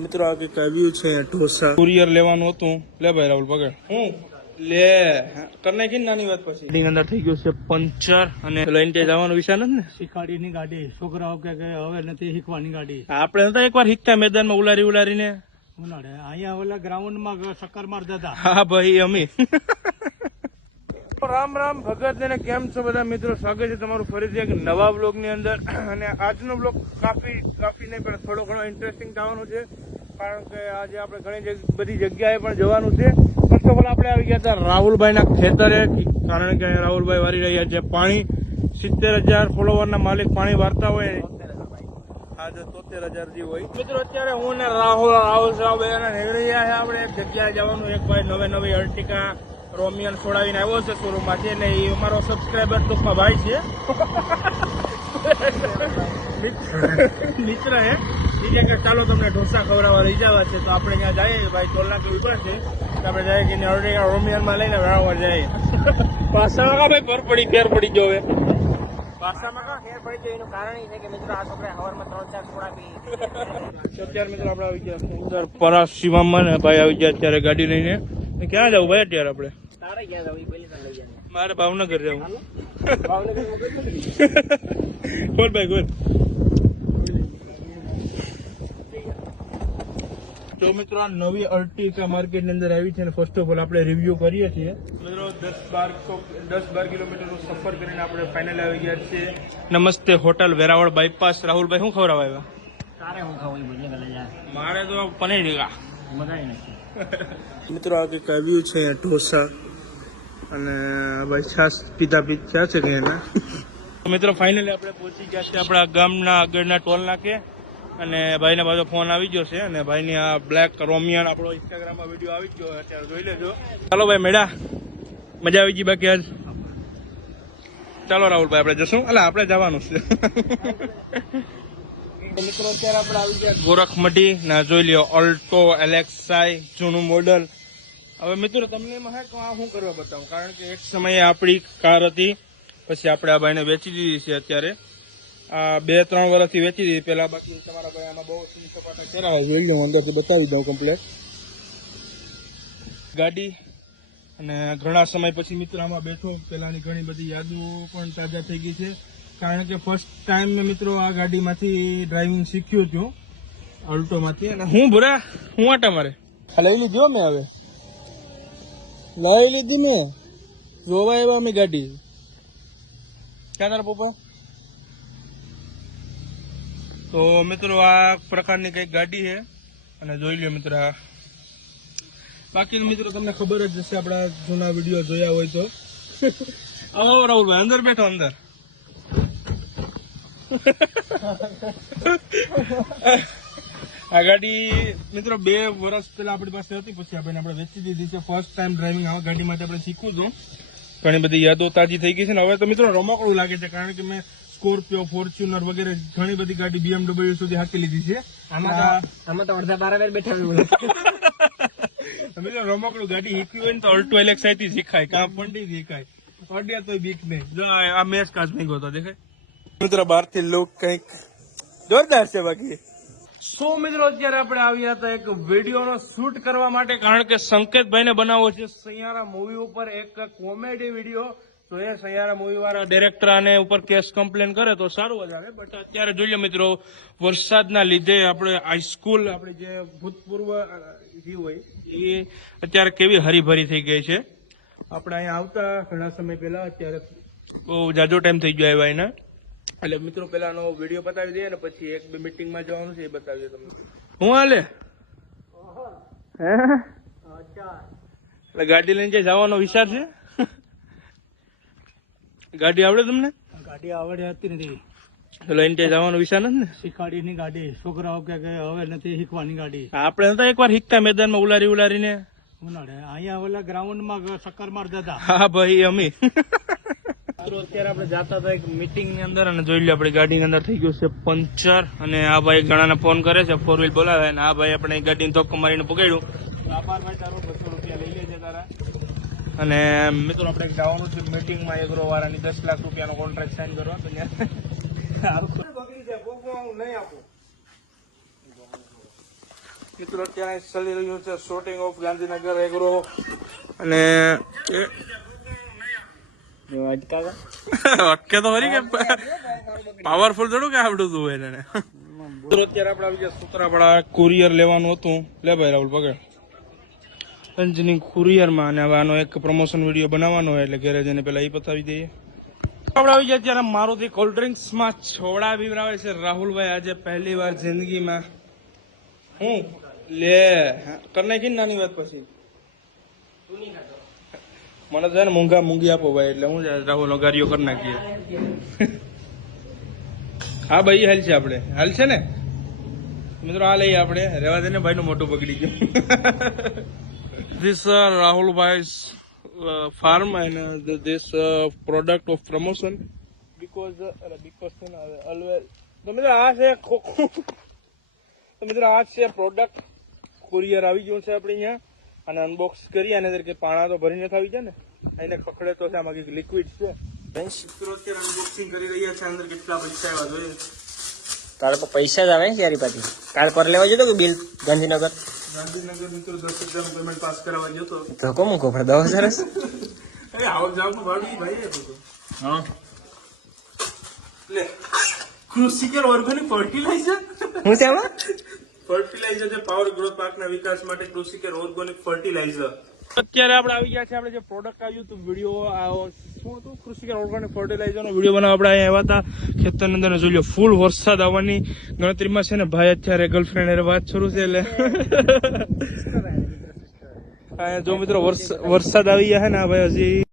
મિત્રો આ કંઈક આવ્યું છે ઢોસા. કુરિયર લેવાનું હતું. લે ભાઈ રાહુલ પકડ. હું? લે. કરને કે નાની વાત પછી? એની અંદર થઈ ગયું છે પંચર અને લઈને ત્યાં જવાનો વિચાર નથી ને? શીખવાડીની ગાડી. છોકરાઓ કે હવે નથી શીખવાની ગાડી. આપણે નતા એકવાર હિકતા મેદાનમાં ઉલારી ઉલારીને. ઉનાળે. અહીંયા ઓલા ગ્રાઉન્ડમાં ચક્કર મારતા હતા હા ભાઈ અમી. રામ રામ, ભગત અને કેમ છો બધા મિત્રો? સ્વાગત છે તમારું ફરીથી એક નવા બ્લોગની અંદર. અને આજનો બ્લોગ કાફી કાફી નહીં, પણ થોડો ઘણો ઇન્ટરેસ્ટિંગ થવાનું છે. કારણ કે આજે આપણે ઘણી બધી જગ્યાએ પણ જવાનું છે. ફર્સ્ટ ઓફ ઓલ આપણે આવી ગયા હતા રાહુલભાઈના ખેતરે. કારણ કે રાહુલભાઈ વારી રહ્યા છે પાણી. સિત્તેર હજાર ફોલોવરના માલિક પાણી વારતા હોય. આજે તોતેર હજાર જે હોય. મિત્રો, અત્યારે હું ને રાહુલ રાહુલ સાહેબ નીકળી ગયા છે. આપણે એક જગ્યાએ જવાનું. એક ભાઈ નવે નવી અર્ટિકા રોમિયન છોડાવીને આવ્યો છે શોરૂમમાંથી ને એ અમારો સબસ્ક્રાઈબર ટૂંકમાં ભાઈ છે. મિત્ર હે. બીજે કે ચાલો તમને ઢોસા ખવડાવવા લઈ જવા છે. તો આપણે ત્યાં જઈએ. ભાઈ ટોલના કે ઉપર છે. તો આપણે જઈએ કે અર્ટિકા રોમિયનમાં લઈને વેળાવવા જઈએ. પાછા ભાઈ ભર પડી ફેર પડી ગયો હવે? પાછામાં કા ફેર પડી ગયો? એનું કારણ એ છે કે મિત્રો આ છોકરા હવારમાં ત્રણ ચાર થોડા પી. અત્યારે મિત્રો આપણે આવી ગયા પરાસ શિવામાં ને ભાઈ આવી ગયા અત્યારે ગાડી લઈને. ક્યાં જવું ભાઈ અત્યારે આપણે? મારે ભાવનગર જવું. ભાવનગર બોલ ભાઈ બોલ. તો મિત્રો આ નવી અર્ટિકા માર્કેટની અંદર આવી છે અને ફર્સ્ટ ઓફ ઓલ આપણે રિવ્યુ કરીએ છીએ. મિત્રો દસ બાર દસ બાર કિલોમીટરનો સફર કરીને આપણે ફાઇનલ આવી ગયા છીએ. નમસ્તે હોટલ વેરાવળ બાયપાસ રાહુલભાઈ શું ખવડાવ આવ્યા? તારે હું ખાવું? મારે તો પનીર ટીકા. મજા નથી. મિત્રો આ કંઈક આવ્યું છે ઢોસા. અને ભાઈ છાસ પીતા પીધા છે કે એના? મિત્રો ફાઇનલી આપણે પહોંચી ગયા છે આપણા ગામના આગળના ટોલ નાકે. અને ભાઈને પાછો ફોન આવી ગયો છે અને ભાઈની આ બ્લેક રોમિયન આપણો ઇન્સ્ટાગ્રામમાં વીડિયો આવી ગયો અત્યારે જોઈ લેજો. ચાલો ભાઈ, મેળા. મજા આવી ગઈ બાકી આજ? ચાલો રાહુલભાઈ આપણે જશું. અલા, આપણે જવાનું છે. મિત્રો, અત્યારે આપણે આવી ગયા ગોરખમઢી. ના, જોઈ લ્યો અલ્ટો એલેક્સાઈ જૂનું મોડલ હવે મિત્રો, તમને એમાં હે કે આ શું કરવા બતાવું? કારણ કે એક સમયે આપણી કાર હતી, પછી આપણે આ ભાઈને વેચી દીધી છે અત્યારે. આ બે ત્રણ વર્ષથી વેચી દીધી. પેલા બાકી તમારા ભાઈ આમાં બહુ સપાટા કરાવે જોઈ લઉં અંદરથી બતાવી દઉં કમ્પ્લેટ ગાડી અને ઘણા સમય પછી મિત્રો આમાં બેઠો. પેલાની ઘણી બધી યાદો પણ તાજા થઈ ગઈ છે. કારણ કે ફર્સ્ટ ટાઈમ મેં મિત્રો આ ગાડીમાંથી ડ્રાઇવિંગ શીખ્યું હતું અલ્ટોમાંથી. અને હું ભરા, હું આટા મારે. લઈ લીધો મેં હવે. લઈ લીધી મેં જોવા એવા અમે ગાડી. ક્યાં તારા પપ્પા? તો મિત્રો આ પ્રકારની કંઈક ગાડી છે અને જોઈ લ્યો મિત્રો આ. બાકી મિત્રો તમને ખબર જ હશે આપણા જૂના વીડિયો જોયા હોય તો. આવો રાહુલભાઈ અંદર બેઠો અંદર. આ ગાડી મિત્રો બે વર્ષ પહેલા આપણી પાસે હતી પછી આપણે આપણે વેચી દીધી છે. ફર્સ્ટ ટાઈમ ડ્રાઇવિંગ આ ગાડી માટે આપણે શીખવું છું. ઘણી બધી યાદો તાજી થઈ ગઈ છે ને હવે તો મિત્રો રમકડું લાગે છે કારણ કે મેં સ્કોર્પિયો ફોર્ચ્યુનર વગેરે ઘણી બધી ગાડી બીએમડબલ્યુ સુધી હાકી લીધી છે. આમાં તો આમાં તો અડધા બાર વેર બેઠા હોય. મિત્રો રમકડું ગાડી શીખવી હોય ને તો અલ્ટો એલેક્સાઈ થી શીખાય કાં પંડી શીખાય. અડ્યા તો બીક નહીં. જો આ આ મેચ કાચ નહીં ગોતો દેખાય. મિત્રો બહારથી લુક કંઈક જોરદાર છે બાકી. સો મિત્રો અત્યારે આપણે આવ્યા હતા એક વિડીયોનો શૂટ કરવા માટે, કારણ કે સંકેતભાઈને બનાવવો છે સૈયારા મૂવી ઉપર એક કોમેડી વીડિયો. તો એ સૈયારા મૂવી વાળા ડિરેક્ટર આને ઉપર કેસ કમ્પ્લેન કરે તો સારું વધારે. બટ અત્યારે જોઈએ મિત્રો, વરસાદના લીધે આપણે હાઈસ્કૂલ આપણે જે ભૂતપૂર્વ હોય, એ અત્યારે કેવી હરીભરી થઈ ગઈ છે. આપણે અહીંયા આવતા ઘણા સમય પહેલા અત્યારે બહુ જાજો ટાઈમ થઈ ગયો આવ્યા એના. એટલે મિત્રો પેલાનો વીડિયો બતાવી દઈએ ને પછી એક બે મીટિંગમાં જવાનું છે એ બતાવીએ તમને. હું હાલે? હે? એટલે ગાડી લઈને જે જવાનો વિચાર છે? ગાડી આવડે તમને? ગાડી આવડે હતી નથી. એટલે લઈને જવાનો વિચાર નથી ને? શીખવાડીની ગાડી. છોકરાઓ કે હવે નથી શીખવાની ગાડી. આપણે નતા એકવાર શીખતા મેદાનમાં ઉલારી ઉલારીને? ઉનાળે. અહીંયા ઓલા ગ્રાઉન્ડમાં ચક્કર મારતા હતા. હા ભાઈ અમી. અત્યારે આપણે જાતા એક મીટિંગ અંદર અને જોઈ લો આપણી ગાડીની અંદર થઈ ગયું છે પંચર અને આ ભાઈ ઘણાને ફોન કરે છે ફોર વ્હીલ બોલાવે અને આ ભાઈ આપણે ગાડીને ધક્કો મારીને પકડ્યું આભાર ભાઈ તારો બસો રૂપિયા લઈ લેજે તારા. અને મિત્રો, આપણે જવાનું છે મીટિંગમાં એગ્રો વાળાની દસ લાખ રૂપિયાનો કોન્ટ્રાક્ટ સાઈન કરવા, તો મિત્રો અત્યારે ચાલી રહ્યું છે શોટિંગ ઓફ ગાંધીનગર એગ્રો અને અટકે તો ખરી કે પાવરફુલ થોડું કે આવડું તું એને અત્યારે આપણે આવી ગયા સૂત્રાપાડા કુરિયર લેવાનું હતું. લે ભાઈ રાહુલ પકડ. પંચની કુરિયરમાં અને હવે આનો એક પ્રમોશન વીડિયો બનાવવાનો હોય એટલે ઘરે જઈને પેલા એ પતાવી દઈએ. આપણે આવી ગયા ત્યારે મારુતિ કોલ્ડ ડ્રિંક્સ છોડા પીવડાવે છે રાહુલભાઈ આજે પહેલી વાર જિંદગીમાં. હું? લે. કરી નાખી નાની વાત પછી. મને તો છે ને મૂંઘા મૂંગી આપો ભાઈ એટલે હું છે રાહુલ ગાડીઓ કરી નાખીએ. હા ભાઈ હાલ છે આપણે હાલ છે ને? મિત્રો આ લઈએ આપણે રેવા દે ને ભાઈ નું મોટું બગડી ગયું. This Rahulbhai farm and this product of promotion because because know, always તો મિત્રો આ છે મિત્રો આ છે પ્રોડક્ટ કુરિયર આવી ગયું છે આપણે અહીંયા. અને અનબોક્સ કરી અને અંદર કે પાણા તો ભરીને જ છે જાય ને એને ખખડે તો છે આમાં કંઈક લિક્વિડ છે. અત્યારે અનબોક્સિંગ કરી રહ્યા છે અંદર કેટલા પૈસા આવ્યા જોઈએ. તારે તો પૈસા જ આવે ને પાછી. કાલ પર લેવા જતો કે બિલ ગાંધીનગર? ગાંધીનગર મિત્રો દસ પેમેન્ટ પાસ કરાવવા જતો ધક્કો મૂકો પણ દસ એ આવક જાવકનું ભાડું ઈ ભાઈ તો. હા. લે કૃષિકર ઓર્ગેનિક ફર્ટિલાઇઝર હું છે આમાં ફર્ટિલાઇઝર છે પાવર ગ્રોથ પાકના વિકાસ માટે કૃષિકર ઓર્ગોનિક ફર્ટિલાઇઝર અત્યારે આપણે આવી ગયા છે આપણે જે પ્રોડક્ટ આવ્યું હતું વીડિયો શું હતું? કૃષિકર ઓર્ગેનિક ફર્ટિલાઇઝર વીડિયો આપણે અહીંયા આવ્યા હતા. ખેતરની અંદર જોઈ લો ફૂલ વરસાદ આવવાની ગણતરીમાં છે ને ભાઈ અત્યારે ગર્લફ્રેન્ડ વાત શરૂ છે એટલે. અહીંયા જો મિત્રો વરસાદ આવી ગયા છે ને આ ભાઈ હજી